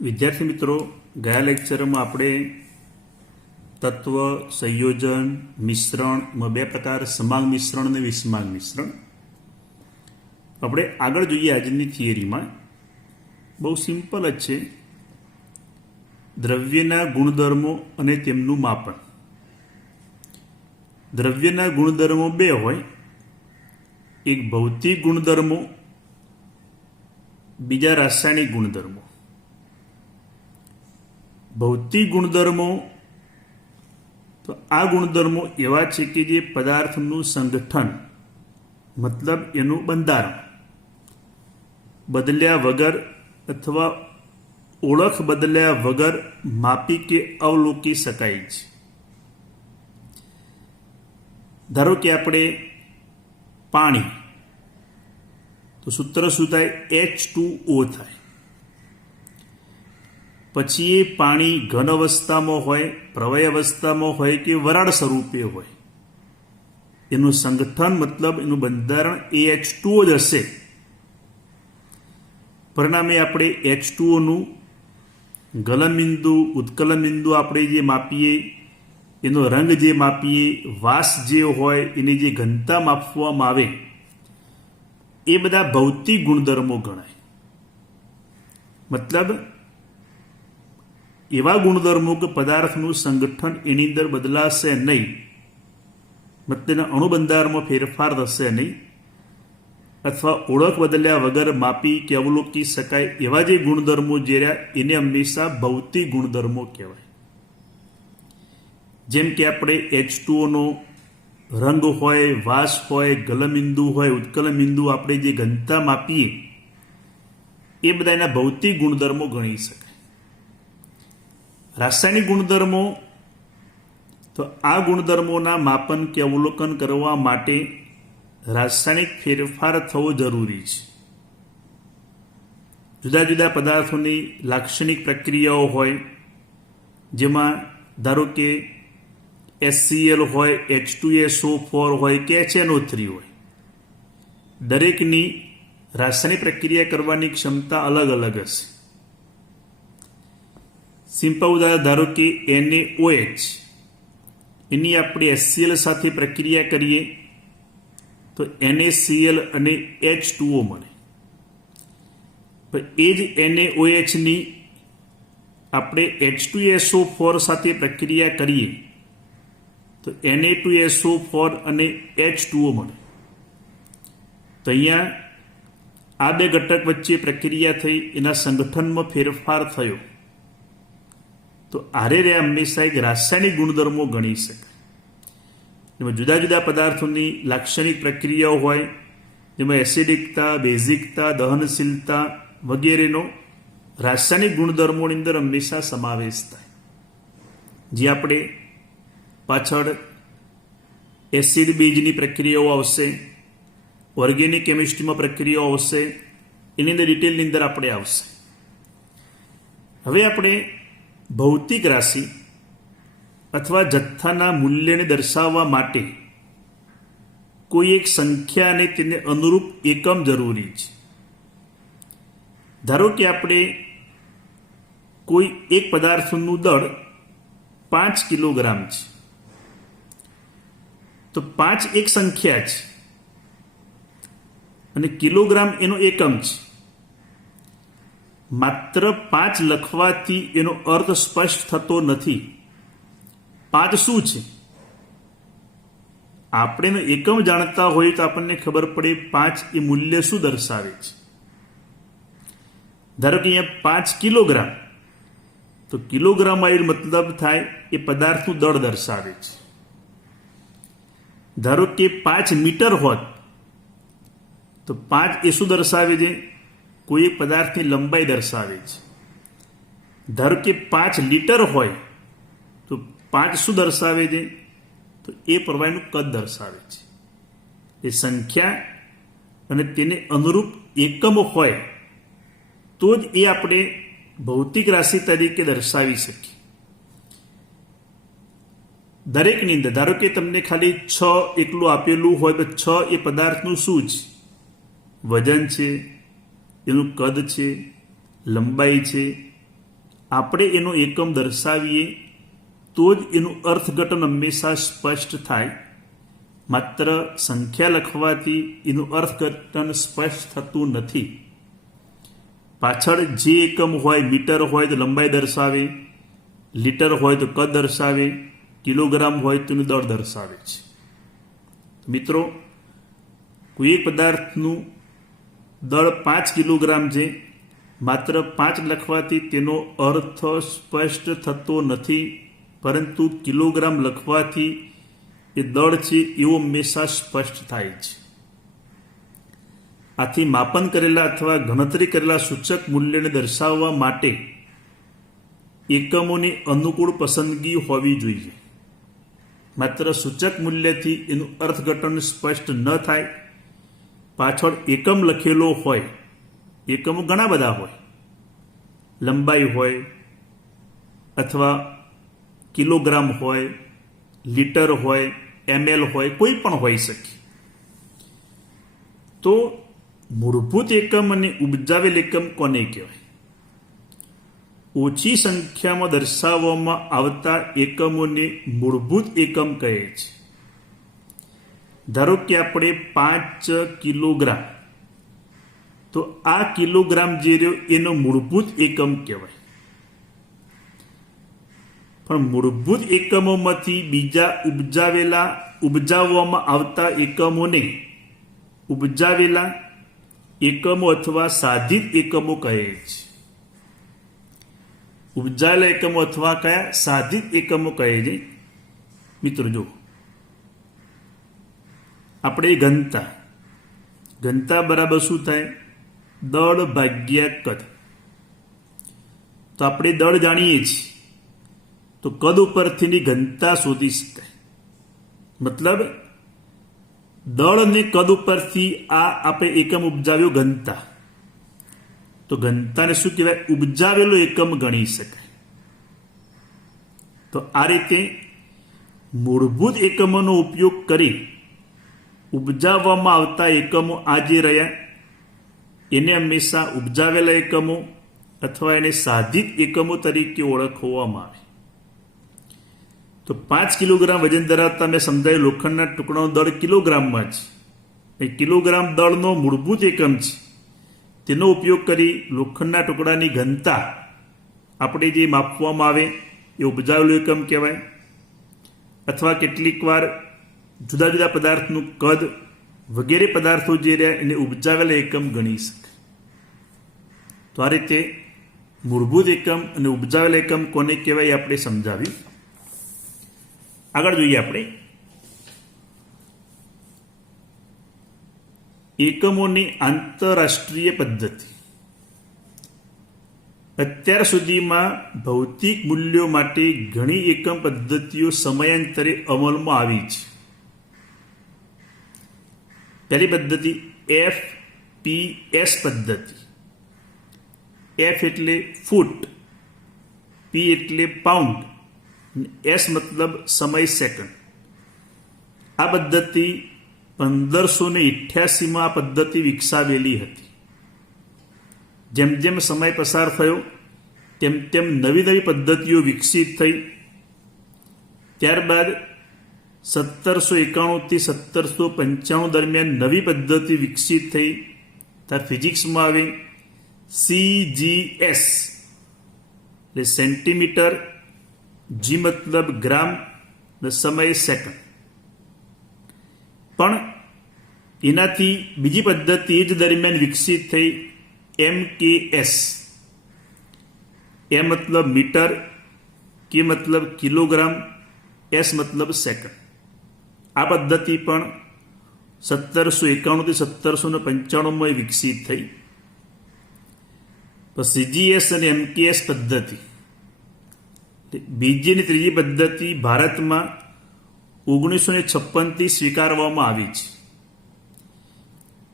વિદ્યાર્થી મિત્રો, ગયા લેક્ચરમાં આપણે તત્વ, સંયોજન, મિશ્રણ એમાં બે પ્રકાર, સમાંગ મિશ્રણ અને વિષમાંગ મિશ્રણ. આપણે આગળ જોઈએ આજની થિયરીમાં. બહુ સિમ્પલ જ છે. દ્રવ્યના ગુણધર્મો અને તેમનું માપન. દ્રવ્યના ગુણધર્મો બે હોય, એક ભૌતિક ગુણધર્મો, બીજા રાસાયણિક ગુણધર્મો. ભૌતિક ગુણધર્મો તો આ ગુણધર્મો એવા છે કે જે પદાર્થનું સંગઠન મતલબ એનું બંધારણ બદલ્યા વગર અથવા ઓળખ બદલ્યા વગર માપી કે અવલોકી શકાય છે. ધારો કે આપણે પાણી, તો સૂત્ર શું થાય? H2O થાય. પછી એ પાણી ઘન અવસ્થામાં હોય, પ્રવાહી અવસ્થામાં હોય કે વરાળ સ્વરૂપે હોય, એનું સંગઠન મતલબ એનું બંધારણ H2O જ હશે. પરિણામે આપણે H2Oનું ગલનબિંદુ, ઉત્કલન બિંદુ આપણે જે માપીએ, એનો રંગ જે માપીએ, વાસ જે હોય, એની જે ઘનતા માપવામાં આવે, એ બધા ભૌતિક ગુણધર્મો ગણાય. મતલબ એવા ગુણધર્મો કે પદાર્થનું સંગઠન એની અંદર બદલાશે નહીં, મતલબ અણુબંધારણમાં ફેરફાર થશે નહીં, અથવા ઓળખ બદલ્યા વગર માપી કે અવલોકી શકાય એવા જે ગુણધર્મો જે રહ્યા એને હંમેશા ભૌતિક ગુણધર્મો કહેવાય. જેમ કે આપણે H2Oનો રંગ હોય, વાસ હોય, ગલનબિંદુ હોય, ઉત્કલન બિંદુ, આપણે જે ઘનતા માપીએ એ બધા એના ભૌતિક ગુણધર્મો ગણી શકાય. રાસાયણિક ગુણધર્મો તો આ ગુણધર્મોના માપન કે અવલોકન કરવા માટે રાસાયણિક ફેરફાર થવો જરૂરી છે. જુદા જુદા પદાર્થોની લાક્ષણિક પ્રક્રિયાઓ હોય, જેમાં ધારો કે HCl હોય, H2SO4 હોય કે HNO3 હોય. દરેકની રાસાયણિક પ્રક્રિયા કરવાની ક્ષમતા અલગ અલગ હશે. સિમ્પલ ઉદાહરણ ધારો કે NaOH, એની આપણે HCl સાથે પ્રક્રિયા કરીએ તો NaCl અને H2O મળે. એ જ NaOHની આપણે H2SO4 સાથે પ્રક્રિયા કરીએ તો Na2SO4 અને H2O મળે. તો અહીંયા આ બે ઘટક વચ્ચે પ્રક્રિયા થઈ, એના સંગઠનમાં ફેરફાર થયો, તો આરે હંમેશા એક રાસાયણિક ગુણધર્મો ગણી શકાય. જેમાં જુદા જુદા પદાર્થોની લાક્ષણિક પ્રક્રિયાઓ હોય, જેમાં એસિડિકતા, બેઝિકતા, દહનશીલતા વગેરેનો રાસાયણિક ગુણધર્મોની અંદર હંમેશા સમાવેશ થાય. જે આપણે પાછળ એસિડ બેઝની પ્રક્રિયાઓ આવશે, ઓર્ગેનિક કેમિસ્ટ્રીમાં પ્રક્રિયાઓ આવશે, એની અંદર ડિટેલની અંદર આપણે આવશે. હવે આપણે ભૌતિક રાશિ અથવા જથ્થાના મૂલ્યને દર્શાવવા માટે કોઈ એક સંખ્યા અને તેને અનુરૂપ એકમ જરૂરી છે. ધારો કે આપણે કોઈ એક પદાર્થનું દળ 5 કિલોગ્રામ છે, તો 5 એક સંખ્યા છે અને કિલોગ્રામ એનો એકમ છે. માત્ર 5 લખવાથી એનો અર્થ સ્પષ્ટ થતો નથી. 5 શું છે? આપણે એકમ જાણતા હોઈએ તો આપણને ખબર પડે 5 એ મૂલ્ય શું દર્શાવે છે. ધારો કે અહીંયા 5 કિલોગ્રામ, તો કિલોગ્રામ આવેલ મતલબ થાય એ પદાર્થનું દળ દર્શાવે છે. ધારો કે 5 મીટર હોત તો 5 એ શું દર્શાવે છે? કોઈ એક પદાર્થની લંબાઈ દર્શાવે છે. ધારો કે 5 લીટર હોય તો 5 શું દર્શાવે છે? તો એ પ્રવાહીનું કદ દર્શાવે છે. એ સંખ્યા અને તેને અનુરૂપ એકમો હોય તો જ એ આપણે ભૌતિક રાશિ તરીકે દર્શાવી શકીએ. દરેકની અંદર ધારો કે તમને ખાલી 6 એકલું આપેલું હોય તો 6 એ પદાર્થનું શું છે? વજન છે, એનું કદ છે, લંબાઈ છે, આપણે એનો એકમ દર્શાવીએ તો જ એનું અર્થઘટન હંમેશા સ્પષ્ટ થાય. માત્ર સંખ્યા લખવાથી એનું અર્થઘટન સ્પષ્ટ થતું નથી. પાછળ જે એકમ હોય, મીટર હોય તો લંબાઈ દર્શાવે, લીટર હોય તો કદ દર્શાવે, કિલોગ્રામ હોય તો એનું દળ દર્શાવે છે. મિત્રો, કોઈ એક પદાર્થનું દળ 5 કિલોગ્રામ છે, માત્ર 5 લખવાથી તેનો અર્થ સ્પષ્ટ થતો નથી, પરંતુ કિલોગ્રામ લખવાથી એ દળ છે એવું હંમેશા સ્પષ્ટ થાય છે. આથી માપન કરેલા અથવા ગણતરી કરેલા સૂચક મૂલ્યને દર્શાવવા માટે એકમોની અનુકૂળ પસંદગી હોવી જોઈએ. માત્ર સૂચક મૂલ્યથી એનું અર્થઘટન સ્પષ્ટ ન થાય. પાછળ એકમ લખેલો હોય, એકમો ઘણા બધા હોય, લંબાઈ હોય અથવા કિલોગ્રામ હોય, લીટર હોય, ml હોય, કોઈ પણ હોઈ શકે. તો મૂળભૂત એકમ અને ઉપજાવેલ એકમ કોને કહેવાય? ઓછી સંખ્યામાં દર્શાવવામાં આવતા એકમોને મૂળભૂત એકમ કહે છે. ધારો કે આપણે 5 કિલોગ્રામ, તો આ કિલોગ્રામ જે રહ્યો એનો મૂળભૂત એકમ કહેવાય. પણ મૂળભૂત એકમોમાંથી બીજા ઉપજાવવામાં આવતા એકમોને ઉપજાવેલા એકમો અથવા સાધિત એકમો કહે છે. ઉપજાવેલા એકમો અથવા કયા? સાધિત એકમો કહે છે. મિત્રો જો, આપણે ઘનતા બરાબર શું થાય? દળ ભાગ્યા કદ. તો આપણે દળ જાણીએ છીએ, તો કદ ઉપરથીની ઘનતા શોધી શકાય. મતલબ દળ અને કદ ઉપરથી આ આપણે એકમ ઉપજાવ્યો ઘનતા, તો ઘનતાને શું કહેવાય? ઉપજાવેલો એકમ ગણી શકાય. તો આ રીતે મૂળભૂત એકમોનો ઉપયોગ કરી ઉપજાવવામાં આવતા એકમો આ જે રહ્યા એને હંમેશા ઉપજાવેલા એકમો અથવા એને સાધિત એકમો તરીકે ઓળખવામાં આવે. તો 5 કિલોગ્રામ વજન ધરાવતા મેં સમજાયું લોખંડના ટુકડાનો દળ કિલોગ્રામમાં છે. એ કિલોગ્રામ દળનો મૂળભૂત એકમ છે. તેનો ઉપયોગ કરી લોખંડના ટુકડાની ઘનતા આપણે જે માપવામાં આવે એ ઉપજાવેલું એકમ કહેવાય. અથવા કેટલીક વાર જુદા જુદા પદાર્થનું કદ વગેરે પદાર્થો જે રહ્યા એને ઉપજાવેલા એકમ ગણી શકાય. તો આ રીતે મૂળભૂત એકમ અને ઉપજાવેલા એકમ કોને કહેવાય આપણે સમજાવ્યું. આગળ જોઈએ આપણે એકમોની આંતરરાષ્ટ્રીય પદ્ધતિ. અત્યાર સુધીમાં ભૌતિક મૂલ્યો માટે ઘણી એકમ પદ્ધતિઓ સમયાંતરે અમલમાં આવી છે. પહેલી પદ્ધતિ FPS પદ્ધતિ. F એટલે ફૂટ, P એટલે પાઉન્ડ, S મતલબ સમય સેકન્ડ. આ પદ્ધતિ 1588માં આ પદ્ધતિ વિકસાવેલી હતી. જેમ જેમ સમય પસાર થયો તેમ તેમ નવી નવી પદ્ધતિઓ વિકસિત થઈ. ત્યારબાદ 1791 થી 1795 દરમિયાન નવી પદ્ધતિ વિકસિત થઈ. ત્યાં ફિઝિક્સમાં આવે CGS એટલે સેન્ટીમીટર, G મતલબ ગ્રામ અને સમય સેકન્ડ. પણ એનાથી બીજી પદ્ધતિ એ જ દરમિયાન વિકસિત થઈ MKS. M મતલબ મીટર, K મતલબ કિલોગ્રામ, S મતલબ સેકન્ડ. આ પદ્ધતિ પણ 1791 થી 1795માં વિકસિત થઈ. તો CGS અને MKS પદ્ધતિ બીજી અને ત્રીજી પદ્ધતિ ભારતમાં 1956 થી સ્વીકારવામાં આવી છે.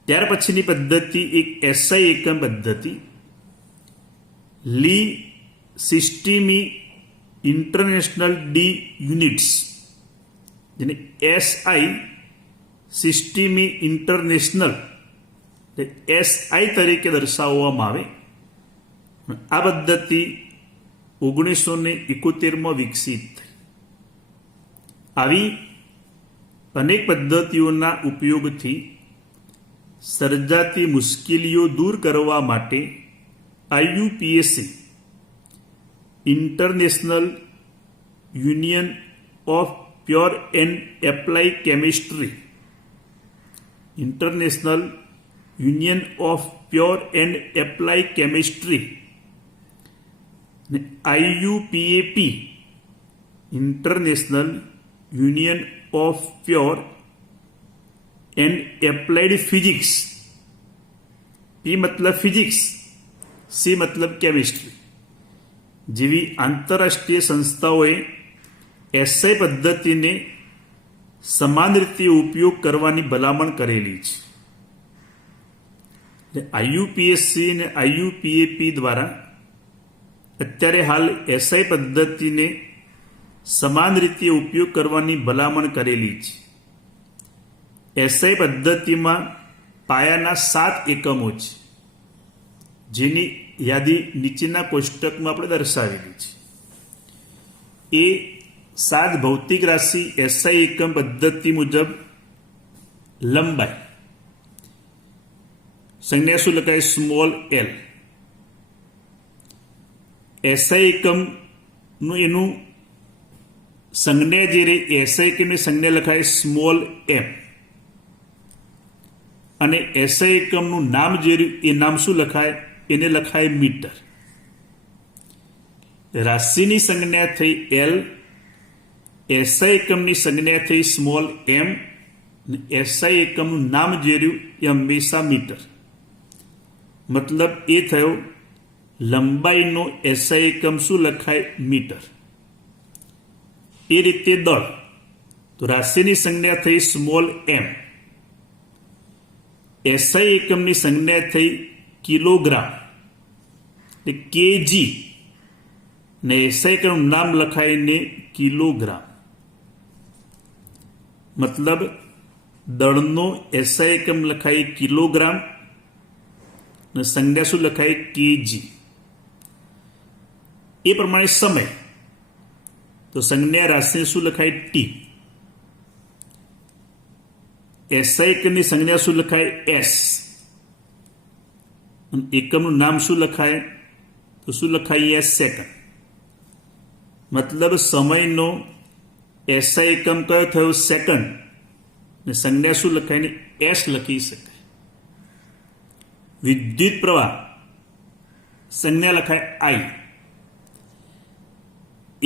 ત્યાર પછીની પદ્ધતિ એક SI એકમ પદ્ધતિ, લી સિસ્ટીમી ઇન્ટરનેશનલ ડી યુનિટ્સ, જેને SI સિસ્ટીમી ઇન્ટરનેશનલ SI તરીકે દર્શાવવામાં આવે. આ પદ્ધતિ 1971 વિકસિત થઈ. આવી અનેક પદ્ધતિઓના ઉપયોગથી સર્જાતી મુશ્કેલીઓ દૂર કરવા માટે IUPAC international union of pure and apply chemistry international union of pure and apply chemistry IUPAP international union of pure and applied physics, P મતલબ ફિઝિક્સ, C મતલબ કેમિસ્ટ્રી જેવી આંતરરાષ્ટ્રીય સંસ્થાઓએ SI પદ્ધતિને સમાન રીતે ઉપયોગ કરવાની ભલામણ કરેલી છે. IUPAC અને IUPAP દ્વારા અત્યારે હાલ SI પદ્ધતિને સમાન રીતે ઉપયોગ કરવાની ભલામણ કરેલી છે. SI પદ્ધતિમાં પાયાના 7 એકમો છે, જેની યાદી નીચેના કોષ્ટકમાં આપણે દર્શાવેલી છે. એ 7 ભૌતિક રાશિ SI એકમ પદ્ધતિ મુજબ લંબાઈ સંજ્ઞા શું લખાય? Small l. SI એકમનું એનું સંજ્ઞા જે રહી SI એકમની સંજ્ઞા લખાય સ્મોલ m અને SI એકમનું નામ જે રહ્યું એ નામ શું લખાય? એને લખાય મીટર. રાશિની સંજ્ઞા થઈ l, SI એકમની સંજ્ઞા થઈ સ્મોલ m અને SI એકમનું નામ જે રહ્યું એ હંમેશા મીટર. મતલબ એ થયો લંબાઈનો SI એકમ શું લખાય? મીટર. એ રીતે દળ, તો રાશિની સંજ્ઞા થઈ સ્મોલ m, SI એકમની સંજ્ઞા થઈ કિલોગ્રામ એટલે kg ને SI એકમનું નામ લખાઈને કિલોગ્રામ. મતલબ દળનો SI એકમ લખાય કિલોગ્રામ અને સંજ્ઞા શું લખાય? kg. એ પ્રમાણે સમય, તો સંજ્ઞા રાશિ શું લખાય? t. SI એકમની સંજ્ઞા શું લખાય? s. અને એકમનું નામ શું લખાય? તો શું લખાય? સેકન્ડ. મતલબ સમયનો SI એકમ કયો થયો? સેકન્ડ. ને સંજ્ઞા શું લખાય? ને s લખી શકાય. વિદ્યુત પ્રવાહ સંજ્ઞા લખાય I.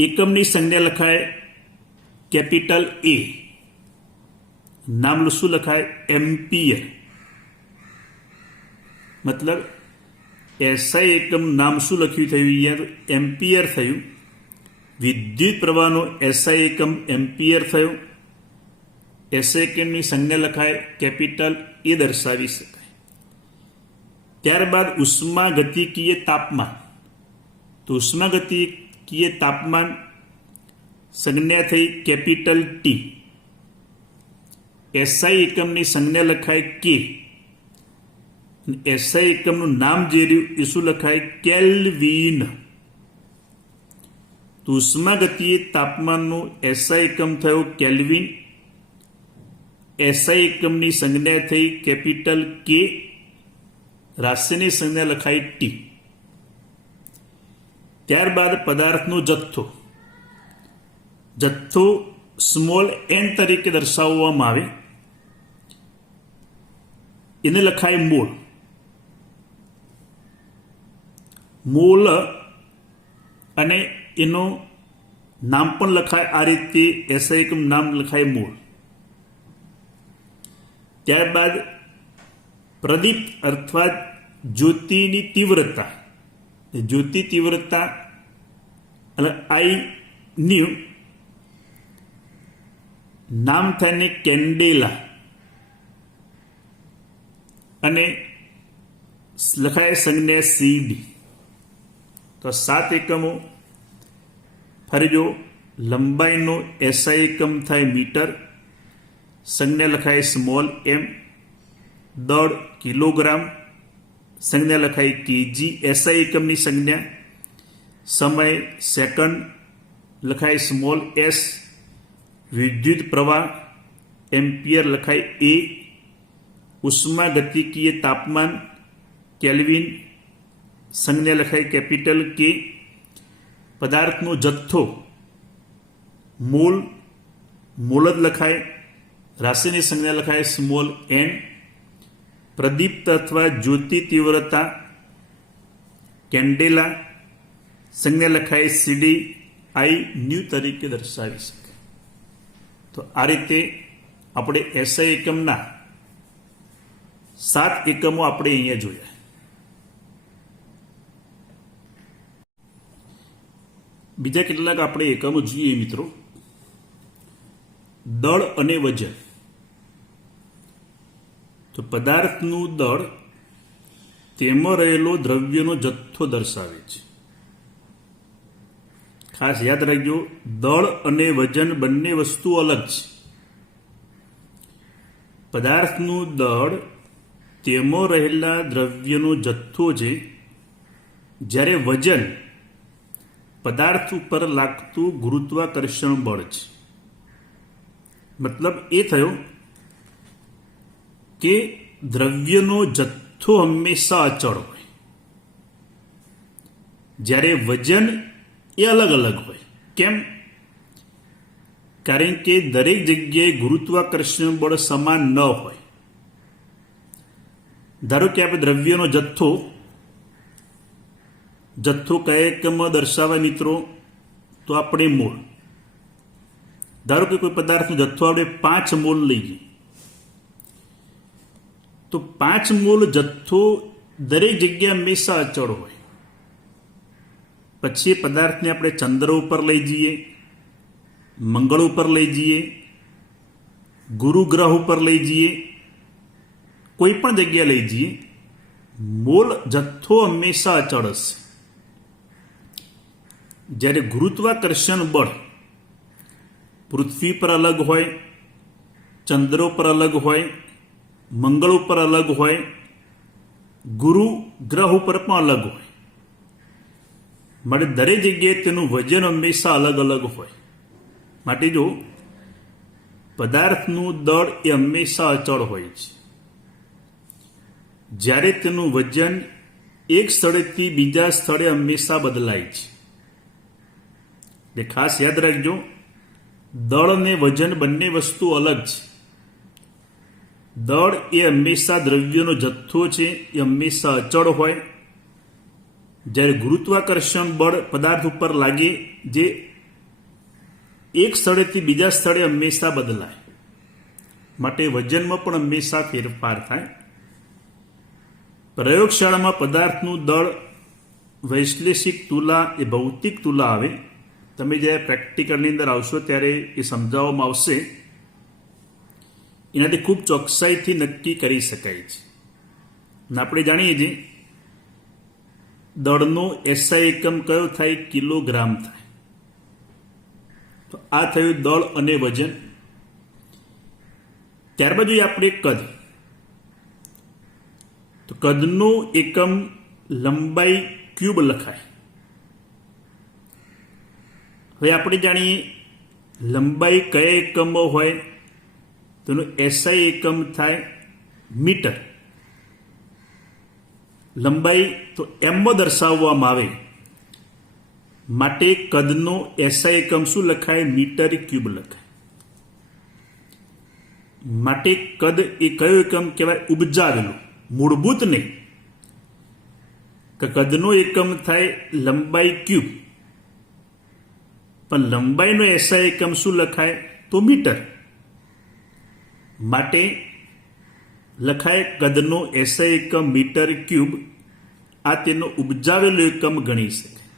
એકમની સંજ્ઞા લખાય કેપિટલ A. નામ શું લખાય? એમ્પિયર. મતલબ SI એકમનું નામ શું લખ્યું થયું? યાર એમ્પિયર થયું. વિદ્યુત પ્રવાહનો SI એકમ એમ્પિયર થયો. SI એકમની સંજ્ઞા લખાય કેપિટલ A દર્શાવી શકાય. ત્યારબાદ ઉષ્માગતિકીય તાપમાન, તો ઉષ્માગતિકીય તાપમાન સંજ્ઞા થઈ કેપિટલ T. SI એકમની સંજ્ઞા લખાય K. SI એકમનું નામ જે રહ્યું એ શું લખાય? કેલ્વિન. તો ઉષ્માગતિય તાપમાનનું SI એકમ થયો કેલ્વિન. SI એકમની સંજ્ઞા થઈ કેપિટલ K. રાશિની સંજ્ઞા લખાય T. ત્યારબાદ પદાર્થનો જથ્થો, જથ્થો સ્મોલ n તરીકે દર્શાવવામાં આવે, એને લખાય મોલ. મોલ અને એનું નામ પણ લખાય આ રીતે, SI એકમ નામ લખાય મોલ. ત્યારબાદ પ્રદીપ્ત અર્થાત જ્યોતિની તીવ્રતા, જ્યોતિ તીવ્રતા એટલે I નું નામ થાય ને કેન્ડેલા અને લખાય સંજ્ઞા CD. તો 7 એકમો. ફરી જો લંબાઈનો SI એકમ થાય મીટર, સંજ્ઞા લખાય સ્મોલ m. દળ કિલોગ્રામ, સંજ્ઞા લખાય kg SI એકમની સંજ્ઞા. સમય સેકન્ડ લખાય સ્મોલ એસ, વિદ્યુત પ્રવાહ એમ્પિયર લખાય એ, ઉષ્માગતિકીય તાપમાન કેલ્વિન સંજ્ઞા લખાય કેપિટલ કે, પદાર્થનો જથ્થો મોલ મોલ જ લખાય, રાશિની સંજ્ઞા લખાય સ્મોલ એન, પ્રદીપ્ત અથવા જ્યોતિ તીવ્રતા કેન્ડેલા સંજ્ઞા લખાય સીડી આઈ ન્યૂ તરીકે દર્શાવી શકે. તો આ રીતે આપણે એસઆઈ એકમના 7 એકમો આપણે અહીંયા જોયા. બીજા કેટલાક આપણે એકમો જોઈએ મિત્રો. દળ અને વજન. તો પદાર્થનું દળ તેમાં રહેલો દ્રવ્યનો જથ્થો દર્શાવે છે. ખાસ યાદ રાખજો, દળ અને વજન બંને વસ્તુ અલગ છે. પદાર્થનું દળ તેમાં રહેલા દ્રવ્યનો જથ્થો છે, જ્યારે વજન પદાર્થ ઉપર લાગતું ગુરુત્વાકર્ષણ બળ છે. મતલબ એ થયો કે દ્રવ્યનો જથ્થો હંમેશા અચળ હોય, જ્યારે વજન એ અલગ અલગ હોય. કેમ? કારણ કે દરેક જગ્યાએ ગુરુત્વાકર્ષણ બળ સમાન ન હોય. ધારો કે આપણે દ્રવ્યનો જથ્થો કયા એકમમાં દર્શાવાય મિત્રો? તો આપણે મોલ. ધારો કે કોઈ પદાર્થનો જથ્થો આપણે 5 મોલ લઈએ, તો 5 મોલ જથ્થો દરેક જગ્યાએ હંમેશા અચળ હોય. પછી એ પદાર્થને આપણે ચંદ્ર ઉપર લઈ જઈએ, મંગળ ઉપર લઈ જઈએ, ગુરુ ગ્રહ ઉપર લઈ જઈએ, કોઈ પણ જગ્યાએ લઈ જઈએ, મોલ જથ્થો હંમેશા અચળ હશે. જ્યારે ગુરુત્વાકર્ષણ બળ પૃથ્વી પર અલગ હોય, ચંદ્ર ઉપર અલગ હોય, મંગળ ઉપર અલગ હોય, ગુરુ ગ્રહ ઉપર પણ અલગ હોય. માટે દરેક જગ્યાએ તેનું વજન હંમેશા અલગ અલગ હોય. માટે જો પદાર્થનું દળ એ હંમેશા અચળ હોય છે, જ્યારે તેનું વજન એક સ્થળેથી બીજા સ્થળે હંમેશા બદલાય છે. એટલે ખાસ યાદ રાખજો, દળ અને વજન બંને વસ્તુ અલગ છે. દળ એ હંમેશા દ્રવ્યનો જથ્થો છે, એ હંમેશા અચળ હોય, જ્યારે ગુરુત્વાકર્ષણ બળ પદાર્થ ઉપર લાગે જે એક સ્થળેથી બીજા સ્થળે હંમેશા બદલાય. માટે વજનમાં પણ હંમેશા ફેરફાર થાય. પ્રયોગશાળામાં પદાર્થનું દળ વૈશ્લેષિક તુલા એ ભૌતિક તુલા આવે. તમે જ્યારે પ્રેક્ટિકલની અંદર આવશો ત્યારે એ સમજાવવામાં આવશે. એનાથી ખૂબ ચોકસાઈથી નક્કી કરી શકાય છે. અને આપણે જાણીએ છીએ દળનો એસઆઈ એકમ કયો થાય? કિલોગ્રામ થાય. તો આ થયું દળ અને વજન. ત્યારબાદ જોઈએ આપણે કદ. તો કદનો એકમ લંબાઈ ક્યુબ લખાય. હવે આપણે જાણીએ લંબાઈ કયા એકમો હોય? તેનો એસઆઈ એકમ થાય મીટર. લંબાઈ તો એમમાં દર્શાવવામાં આવે, માટે કદનો એસઆઈ એકમ શું લખાય? મીટર ક્યુબ લખાય. માટે કદ એ કયો એકમ કહેવાય? ઉપજાવેલું, મૂળભૂત નહીં. કદનો એકમ થાય લંબાઈ ક્યુબ, પણ લંબાઈનો એસઆઈ એકમ શું લખાય? તો મીટર. માટે લખાય કદનો એસઆઈ એકમ મીટર ક્યુબ. આ તેનો ઉપજાવેલો એકમ ગણી શકાય.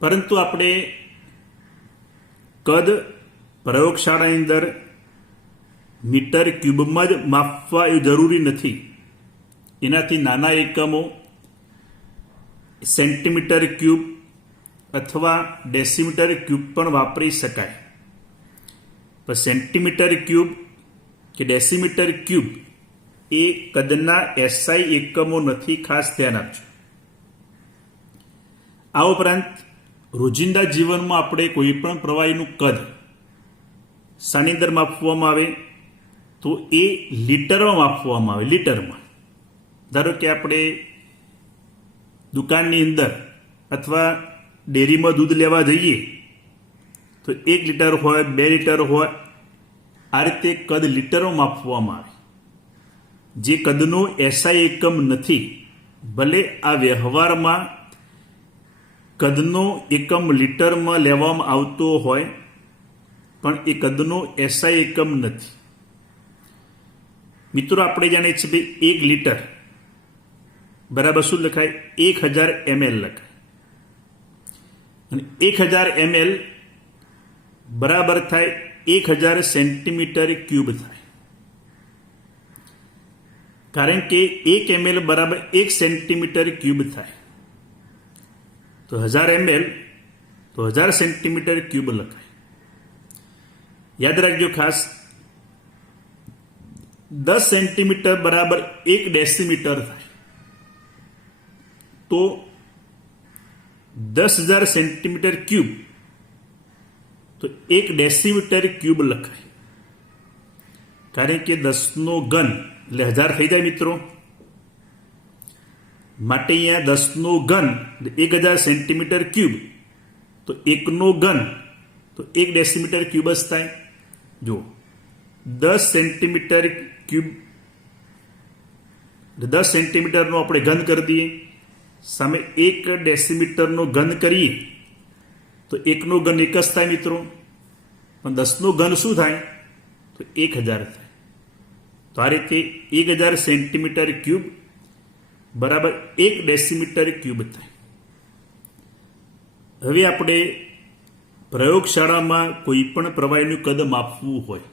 પરંતુ આપણે કદ પ્રયોગશાળાની અંદર મીટર ક્યુબમાં જ માપવા એ જરૂરી નથી. એનાથી નાના એકમો સેન્ટીમીટર ક્યુબ અથવા ડેસીમીટર ક્યુબ પણ વાપરી શકાય. પણ સેન્ટીમીટર ક્યુબ કે ડેસીમીટર ક્યુબ એ કદના એસઆઈ એકમો નથી. ખાસ ધ્યાન આપજો. આ ઉપરાંત રોજિંદા જીવનમાં આપણે કોઈ પણ પ્રવાહીનું કદ શાની અંદર માપવામાં આવે તો એ લીટરમાં માપવામાં આવે. લીટરમાં ધારો કે આપણે દુકાનની અંદર અથવા ડેરીમાં દૂધ લેવા જઈએ તો 1 લીટર હોય, 2 લીટર હોય, આ રીતે કદ લીટરમાં માપવામાં આવે. જે કદનો એસઆઈ એકમ નથી, ભલે આ વ્યવહારમાં કદનો એકમ લીટરમાં લેવામાં આવતો હોય પણ એ કદનો એસઆઈ એકમ નથી. મિત્રો, આપણે જાણીએ છીએ ભાઈ 1 લીટર બરાબર શું લખાય? 1000 ml લખાય. અને 1000 ml બરાબર થાય 1000 સેન્ટીમીટર ક્યુબ થાય. કારણ કે 1 ml બરાબર 1 સેન્ટીમીટર ક્યુબ થાય. તો 1000 ml તો 1000 સેન્ટીમીટર ક્યુબ લખાય. યાદ રાખજો ખાસ, 10 સેન્ટીમીટર બરાબર 1 ડેસીમીટર થાય. તો 10,000 સેન્ટીમીટર ક્યુબ તો 1 ડેસીમીટર ક્યુબ લખાય. કારણ કે 10નો ઘન એટલે 1000 થઈ જાય મિત્રો. માટે અહીંયા 10નો ઘન એટલે 1000 સેન્ટીમીટર ક્યુબ તો 1નો ઘન તો 1 ડેસીમીટર ક્યુબ જ થાય. જો 10 સેન્ટીમીટર ક્યુબ 10 સેન્ટીમીટરનો આપણે ઘન કરી દઈએ, સામે 1 ડેસીમીટરનો ઘન કરીએ તો 1નો ઘન 1 જ થાય મિત્રો. પણ 10નો ઘન શું થાય? તો 1000 થાય. તો આ રીતે 1000 સેન્ટીમીટર ક્યુબ બરાબર 1 ડેસીમીટર ક્યુબ થાય. હવે આપણે પ્રયોગશાળામાં કોઈ પણ પ્રવાહીનું કદ માપવું હોય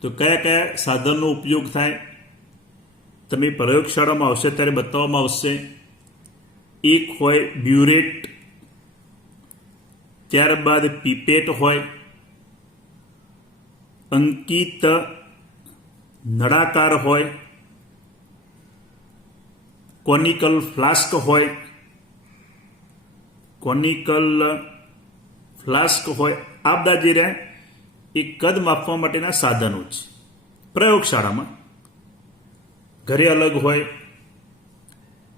તો કયા કયા સાધનનો ઉપયોગ થાય? તમે પ્રયોગશાળામાં આવશે ત્યારે બતાવવામાં આવશે. એક હોય બ્યુરેટ, ત્યારબાદ પીપેટ હોય, અંકિત નળાકાર હોય, કોનિકલ ફ્લાસ્ક હોય, કોનિકલ ફ્લાસ્ક હોય. આ બધા જે રહ્યા એ કદ માપવા માટેના સાધનો છે. પ્રયોગશાળામાં ઘરે અલગ હોય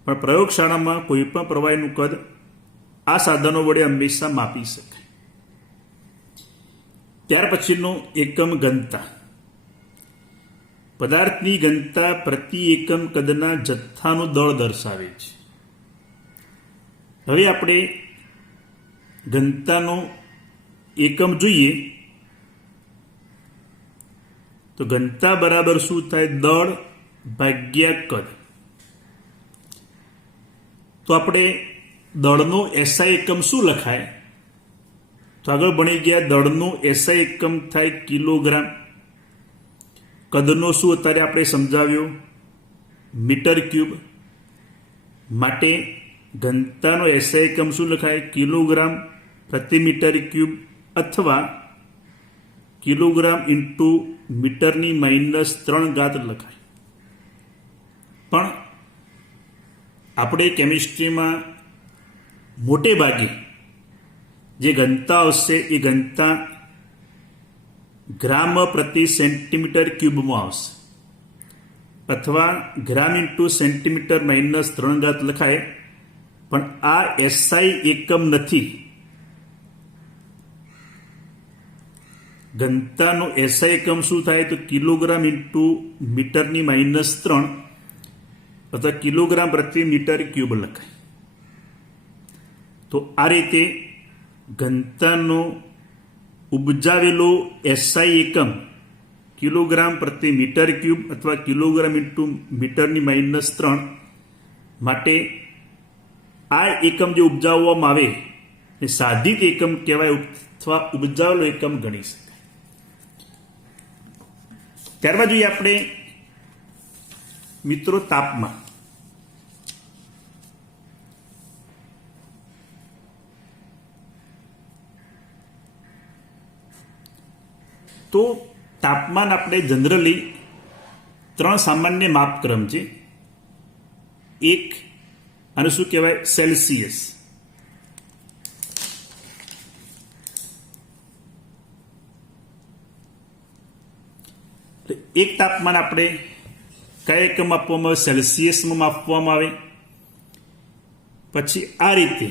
પણ પ્રયોગશાળામાં કોઈ પણ પ્રવાહીનું કદ આ સાધનો વડે હંમેશા માપી શકાય. ત્યાર પછીનો એકમ ઘનતા. પદાર્થની ઘનતા પ્રતિ એકમ કદના જથ્થાનું દળ દર્શાવે છે. હવે આપણે ઘનતાનો એકમ જોઈએ તો ઘનતા બરાબર શું થાય? દળ ભાગ્યા કદ. તો આપણે દળનો એસઆઈ એકમ શું લખાય? તો આગળ ભણી ગયા દળનો એસઆઈ એકમ થાય કિલોગ્રામ. કદનો શું અત્યારે આપણે સમજાવ્યો? Metre cube. માટે ઘનતાનો એસઆઈ એકમ શું લખાય? કિલોગ્રામ પ્રતિ મીટર ક્યુબ અથવા કિલોગ્રામ ઇન્ટુ મીટરની -3 ઘાત લખાય. પણ આપણે કેમિસ્ટ્રીમાં મોટે ભાગે જે ઘનતા આવશે એ ઘનતા ગ્રામ પ્રતિ સેન્ટીમીટર ક્યુબમાં આવશે અથવા ગ્રામ ઇન્ટુ સેન્ટીમીટર -3 ઘાત લખાય. પણ આ એસઆઈ એકમ નથી. ઘનતાનો એસઆઈ એકમ શું થાય? તો કિલોગ્રામ ઇન્ટુ મીટરની -3 અથવા કિલોગ્રામ પ્રતિ મીટર ક્યુબ લખાય. તો આ રીતે ઘનતાનો ઉપજાવેલો એસઆઈ એકમ કિલોગ્રામ પ્રતિ મીટર ક્યુબ અથવા કિલોગ્રામ ઇન્ટુ મીટરની -3. માટે આ એકમ જે ઉપજાવવામાં આવે એ સાધિત એકમ કહેવાય અથવા ઉપજાવેલો એકમ ગણી શકાય. ત્યારબાદ જોઈએ આપણે મિત્રો તાપમાન. તો તાપમાન આપણે જનરલી 3 સામાન્ય માપક્રમ છે. એક આને શું કહેવાય? સેલ્સિયસ. એક તાપમાન આપણે કયા એકમ આપવામાં આવે? સેલ્સિયસમાં માપવામાં આવે. પછી આ રીતે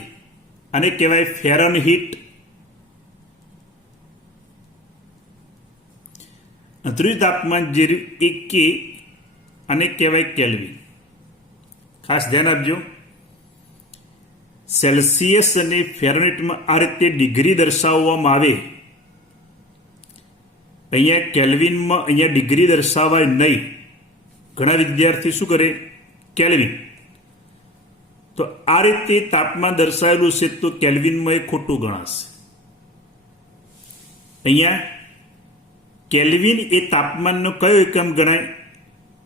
આને કહેવાય ફેરનહીટ. ત્રીજું તાપમાન જે એક કે આને કહેવાય કેલ્વિન. ખાસ ધ્યાન આપજો, સેલ્સિયસ અને ફેરનહીટમાં આ રીતે ડિગ્રી દર્શાવવામાં આવે. અહીંયા કેલ્વિનમાં અહીંયા ડિગ્રી દર્શાવાય નહીં. ઘણા વિદ્યાર્થી શું કરે? કેલ્વિન. તો આ રીતે તાપમાન દર્શાવેલું છે તો કેલ્વિનમાં એ ખોટું ગણાશે. અહીંયા કેલ્વિન એ તાપમાનનો કયો એકમ ગણાય?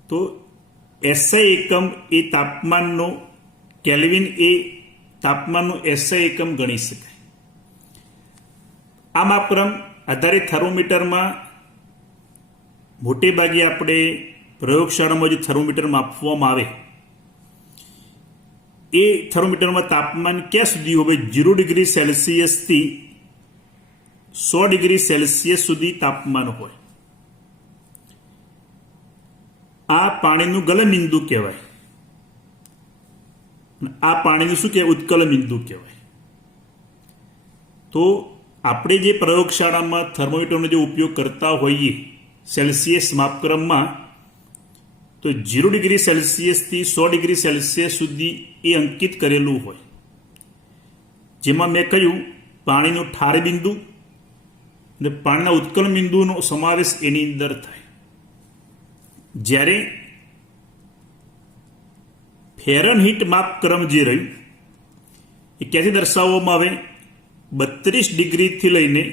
તો એસઆઈ એકમ એ તાપમાનનો, કેલ્વિન એ તાપમાનનો એસઆઈ એકમ ગણી શકાય. આ માપક્રમ આધારિત થર્મોમીટરમાં મોટે ભાગે આપણે પ્રયોગશાળામાં જે થર્મોમીટર માપવામાં આવે એ થર્મોમીટરમાં તાપમાન ક્યાં સુધી હોય? 0 ડિગ્રી સેલ્સિયસથી 100 ડિગ્રી સેલ્સિયસ સુધી તાપમાન હોય. આ પાણીનું ગલનબિંદુ કહેવાય. આ પાણીનું શું કહેવાય? ઉત્કલનબિંદુ કહેવાય. તો આપણે જે પ્રયોગશાળામાં થર્મોમીટરનો જે ઉપયોગ કરતા હોઈએ સેલ્સિયસ માપક્રમમાં, તો 0 ડિગ્રી સેલ્સિયસથી 100 ડિગ્રી સેલ્સિયસ સુધી એ અંકિત કરેલું હોય. જેમાં મેં કહ્યું પાણીનું ઠાર બિંદુ અને પાણીના ઉત્કલન બિંદુનો સમાવેશ એની અંદર થાય. જ્યારે ફેરનહીટ માપક્રમ જે રહ્યું એ ક્યાંથી દર્શાવવામાં આવે? 32 ડિગ્રીથી લઈને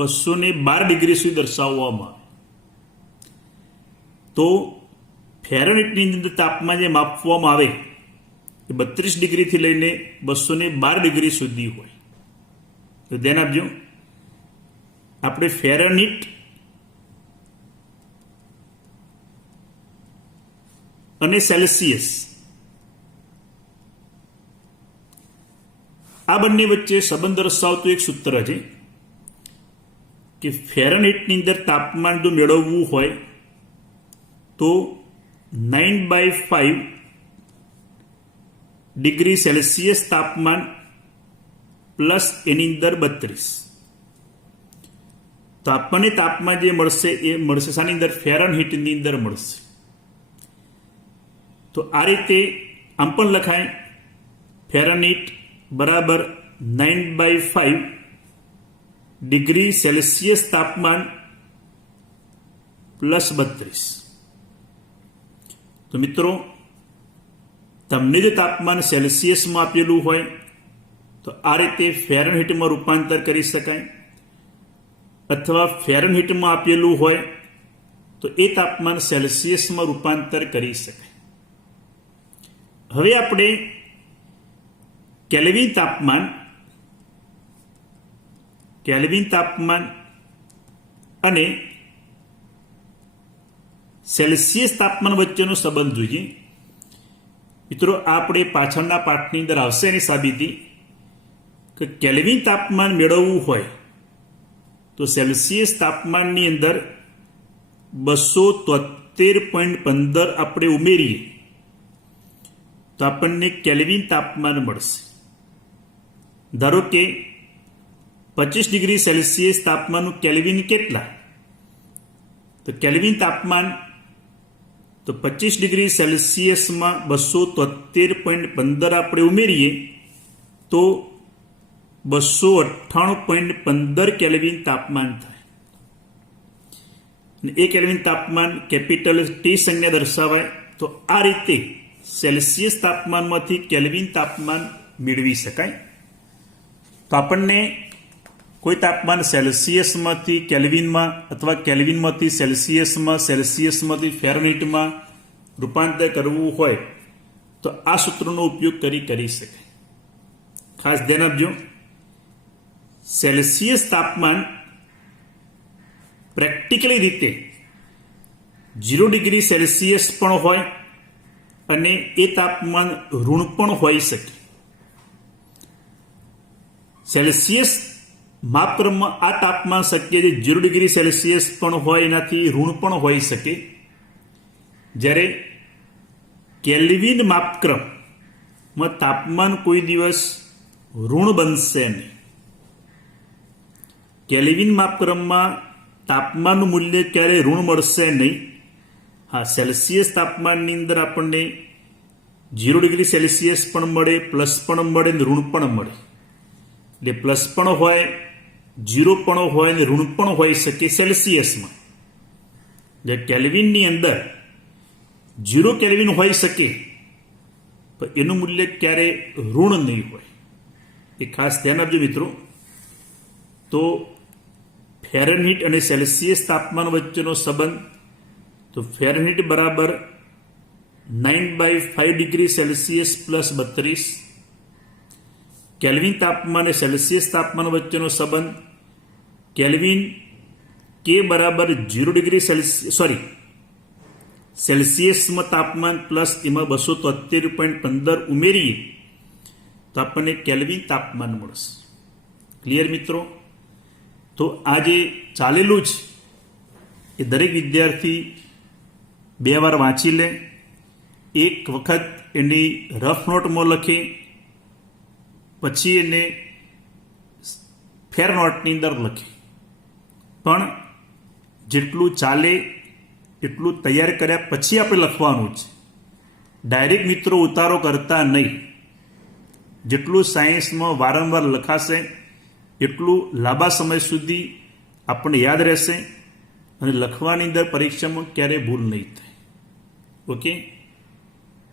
212 ડિગ્રી સુધી દર્શાવવામાં આવે. તો ફેરનહીટની અંદર તાપમાન જે માપવામાં આવે એ 32 ડિગ્રીથી લઈને 212 ડિગ્રી સુધી હોય. તો ધ્યાન આપજો, આપણે ફેરનહીટ અને સેલ્સિયસ આ બંને વચ્ચે સંબંધ દર્શાવતું એક સૂત્ર છે કે ફેરનહીટની અંદર તાપમાન જો મેળવવું હોય તો 9/5 ડિગ્રી સેલ્સિયસ તાપમાન પ્લસ એની અંદર 32. તો આપણને તાપમાન જે મળશે એ મળશે શાની અંદર? ફેરનહીટની અંદર મળશે. તો આ રીતે આમ પણ લખાય ફેરનહીટ બરાબર 9/5 ડિગ્રી સેલ્સિયસ તાપમાન પ્લસ 32. તો મિત્રો, તમને જો તાપમાન સેલ્સિયસમાં આપેલું હોય તો આ રીતે ફેરનહીટમાં રૂપાંતર કરી શકાય, અથવા ફેરનહીટમાં આપેલું હોય તો એ તાપમાન સેલ્સિયસમાં રૂપાંતર કરી શકાય. હવે આપણે કેલ્વિન તાપમાન અને સેલ્સિયસ તાપમાન વચ્ચેનો સંબંધ જોઈએ. મિત્રો, આપણે પાછળના પાઠની અંદર આવશે એની સાબિતી કે કેલ્વિન તાપમાન મેળવવું હોય તો સેલ્સિયસ તાપમાનની અંદર 273.15 આપણે ઉમેરીએ તો આપણને કેલ્વિન તાપમાન મળશે. ધારો કે 25 ડિગ્રી સેલ્સિયસ તાપમાનનું કેલ્વિન કેટલા? તો કેલ્વિન તાપમાન તો 25 ડિગ્રી સેલ્સિયસમાં 273.15 આપણે ઉમેરીએ તો 298.15 કેલ્વિન તાપમાન થાય. એ કેલ્વિન તાપમાન કેપિટલ ટી સંજ્ઞા દર્શાવાય. તો આ રીતે સેલ્સિયસ તાપમાનમાંથી કેલ્વિન તાપમાન મેળવી શકાય. તો આપણને કોઈ તાપમાન સેલ્સિયસમાંથી કેલ્વિનમાં અથવા કેલ્વિનમાંથી સેલ્સિયસમાં, સેલ્સિયસમાંથી ફેરનહીટમાં રૂપાંતર કરવું હોય તો આ સૂત્રનો ઉપયોગ કરી શકાય. ખાસ ધ્યાન આપજો, સેલ્સિયસ તાપમાન પ્રેક્ટિકલી રીતે 0 ડિગ્રી સેલ્સિયસ પણ હોય અને એ તાપમાન ઋણ પણ હોઈ શકે. સેલ્સિયસ માપક્રમમાં આ તાપમાન શક્ય છે 0 ડિગ્રી સેલ્સિયસ પણ હોય, એનાથી ઋણ પણ હોઈ શકે. જ્યારે કેલ્વિન માપક્રમમાં તાપમાન કોઈ દિવસ ઋણ બનશે નહીં. કેલ્વિન માપક્રમમાં તાપમાનનું મૂલ્ય ક્યારે ઋણ મળશે નહીં. હા, સેલ્સિયસ તાપમાનની અંદર આપણને 0 ડિગ્રી સેલ્સિયસ પણ મળે, પ્લસ પણ મળે ને ઋણ પણ મળે. એટલે પ્લસ પણ હોય, 0 પણ હોય ને ઋણ પણ હોઈ શકે સેલ્સિયસમાં. જે કેલ્વિનની અંદર 0 કેલ્વિન હોઈ શકે પણ એનું મૂલ્ય ક્યારે ઋણ નહીં હોય. એ ખાસ ધ્યાન આપજો મિત્રો. તો ફેરનહીટ અને સેલ્સિયસ તાપમાન વચ્ચેનો સંબંધ, તો ફેરનહીટ બરાબર 9/5 ડિગ્રી સેલ્સિયસ પ્લસ 32. કેલ્વિન તાપમાન અને સેલ્સિયસ તાપમાન વચ્ચેનો સંબંધ, કેલ્વિન કે બરાબર 0 ડિગ્રી સેલ્સિયસમાં તાપમાન પ્લસ એમાં 273.15 ઉમેરીએ તો આપણને કેલ્વિન તાપમાન મળશે. ક્લિયર મિત્રો? તો આ જે ચાલેલું છે એ દરેક વિદ્યાર્થી 2 વાર વાંચી લે, એક વખત એની રફ નોટમાં લખે, પછી એને ફેર નોટની અંદર લખે. પણ જેટલું ચાલે એટલું તૈયાર કર્યા પછી આપણે લખવાનું છે. ડાયરેક્ટ મિત્રો ઉતારો કરતા નહીં. જેટલું સાયન્સમાં વારંવાર લખાશે એટલું લાંબા સમય સુધી આપણને યાદ રહેશે અને લખવાની અંદર પરીક્ષામાં ક્યારેય ભૂલ નહીં થાય. ઓકે.